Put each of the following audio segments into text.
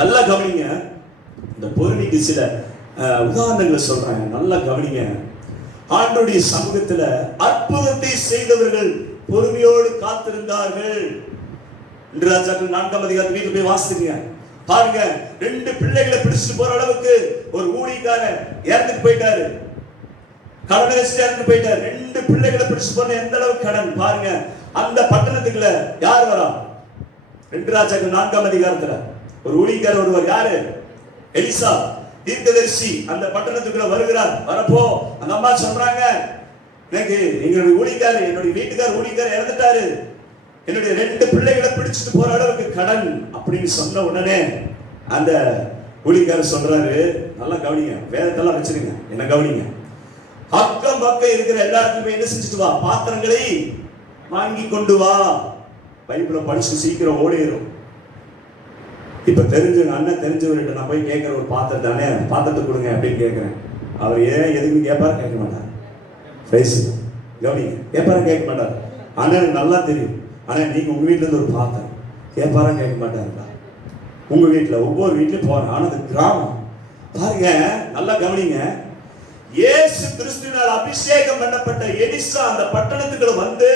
நல்லா கவனிங்க. இந்த பொறுமைக்கு சில உதாரணங்களை சொல்றாங்க, நல்லா கவனிங்க. ஆண்டவருடைய சமூகத்துல அற்புதத்தை செய்தவர்கள் பொறுமையோடு காத்திருந்தார்கள். ராஜாக்கள் 4ஆம் அதிகாரத்தை வீட்டுல போய் வாசிங்க. பாருங்க, 2 பிள்ளைகளை பிடிச்சிட்டு போற அளவுக்கு ஒரு ஊழியக்காரர் இறந்துட்டு போயிட்டாரு, கடன் இறந்து போயிட்டாரு. 2 பிள்ளைகளை பிடிச்சு போன எந்த அளவுக்கு கடன் பாருங்க. அந்த பட்டணத்துக்குள்ள யார் வரா? 2 ராஜாக்கள் 4ஆம் அதிகாரத்துல ஒரு ஊழியக்காரர் ஒருவர், யாரு? எலிசா தீர்க்கதரிசி அந்த பட்டணத்துக்குள்ள வருகிறார். வரப்போ அந்த அம்மா சொல்றாங்க, எனக்கு எங்களுடைய ஊழியக்காரர், என்னுடைய வீட்டுக்காரர் ஊழியக்காரர் இறந்துட்டாரு, என்னுடைய 2 பிள்ளைகளை பிடிச்சிட்டு போற அளவுக்கு கடன் அப்படின்னு சொன்ன உடனே அந்த ஊழியக்காரர் சொல்றாரு, நல்லா கவனிங்க, வேதத்தெல்லாம் வச்சிருங்க, என்ன கவனிங்க. அக்கம் பக்கம் இருக்கிற எல்லாருக்குமே என்ன செஞ்சுட்டு வா, பாத்திரங்களை வாங்கி கொண்டு வா. பைபிள படிச்சு சீக்கிரம் ஓடிடும். இப்ப தெரிஞ்சவங்க, அண்ணன் தெரிஞ்சவர்கிட்ட நான் போய் கேட்கிற ஒரு பாத்திரம் தானே, பாத்திரத்தை கொடுங்க அப்படின்னு கேட்கிறேன். அவர் ஏன் எதுக்கு கேட்பாரு? கேட்க மாட்டார். கவனிங்க, கேட்பாரா? கேட்க மாட்டார். அண்ணனுக்கு நல்லா தெரியும். ஆனா நீங்க உங்க வீட்டுல இருந்து ஒரு பாத்திரம் கேட்பாரா? கேட்க மாட்டாருங்களா? உங்க வீட்டுல ஒவ்வொரு வீட்லயும் போறேன். ஆனா அது கிராமம். பாருங்க, நல்லா கவனிங்க. இயேசு கிறிஸ்துவினால் அபிஷேகம் பண்ணப்பட்ட எலிசா அந்த பட்டணத்துக்குள்ள வந்து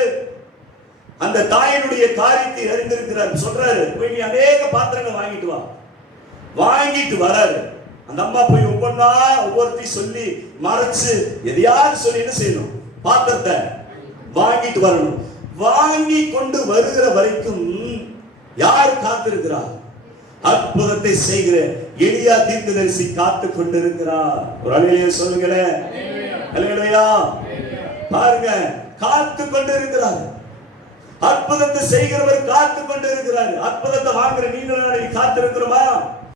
அந்த தாயினுடைய காரியத்தை அறிந்திருக்கிறார். சொல்றாரு, போய் நீ அநேக பாத்திரங்கள் வாங்கிட்டு வா. வாங்கிட்டு வராரு. அந்த அம்மா போய் ஒவ்வொன்னா ஒவ்வொருத்தையும் சொல்லி மறைச்சு எதையாவது சொல்லி என்ன செய்யணும்? பாத்திரத்தை வாங்கிட்டு வரணும். வாங்கி கொண்டு வருகிற வரைக்கும் யார் காத்திருக்கிறார்? அற்புதத்தை செய்கிற எலியா தீர்க்கதரிசி காத்து கொண்டிருக்கிறார். ஒரு அலையிலே சொல்லுங்களேன், அல்லேலூயா. பாருங்க, காத்து கொண்டிருக்கிறார். அற்புதத்தை செய்கிறவர் காத்து கொண்டிருக்கிறார். அற்புதத்தை வாங்குற நீங்களும் காத்திருக்கிறோமா?